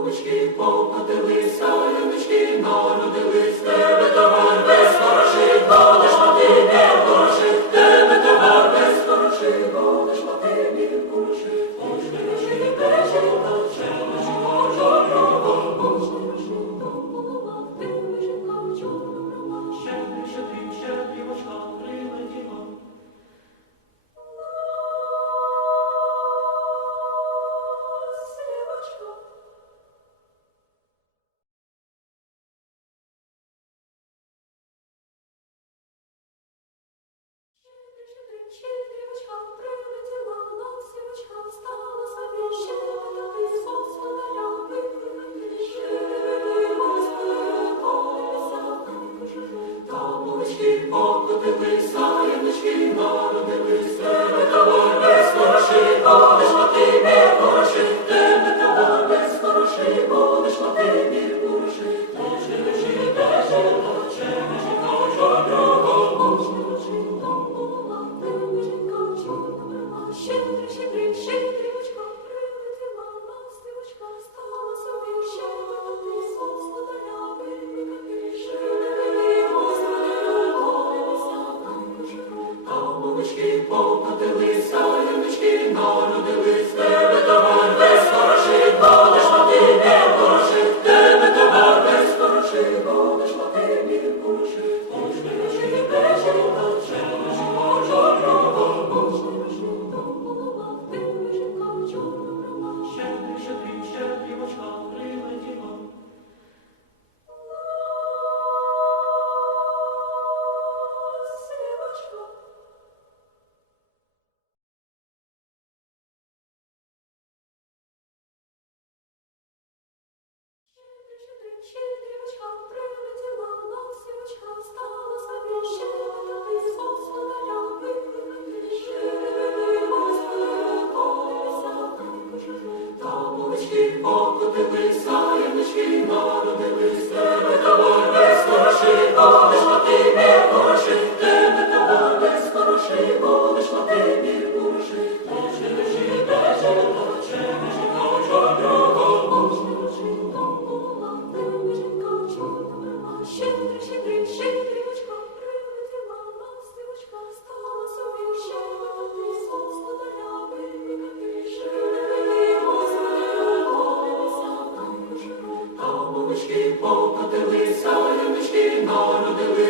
Голубочки покотилися, янички народились, тебе товар без хороший, будеш мати мір хороший, тебе товар без хороший, будеш мати мір хороший, ось не рожі, бежи, наче жінка чорнова, ось не рожі, голова, ти жінка чорнова, щедрі очка прилетіла. Щедрівочка прилетіла, ласівочка стала собі, щедрити Господа викликати, щедрити Господи, помолися. Голубочки покотилися, янички народились, тебе товар без хороший, будеш мати мір хороший, тебе товар без хороший, будеш мати мір хороший, ось не рожі, бежи, наче жінка чорнова, ось не рожі, голова, тебе жінка чорнова. Щедрівочка прилетіла, ластівочка стала собі, щедрити Господа викликати, щедрити Господи, помолися. Голубочки покотилися, янички народились, тебе товар без хороший, будеш мати мір хороший, тебе товар без хороший, будеш мати мір хороший, ось не рожі, бежи, наче жінка чорнова, ось не рожі, голова, тебе жінка чорнова. щедрі очка прилетіла. Щедрівочка прилетіла, ласівочка стала собі, щедрити Господа викликати, щедрити Господи, помолися. Голубочки покотилися, янички народились, тебе товар без хороший, будеш мати мір хороший, тебе товар без хороший, будеш мати мір хороший, ось не рожі, бежи, наче жінка чорнова, ось не рожі, голова, тебе жінка чорнова. Щедрівочка прилетіла, ластівочка стала собі, щедрити Господа викликати, щедрити Господи, помолися. голубочки покотилися, янички народились,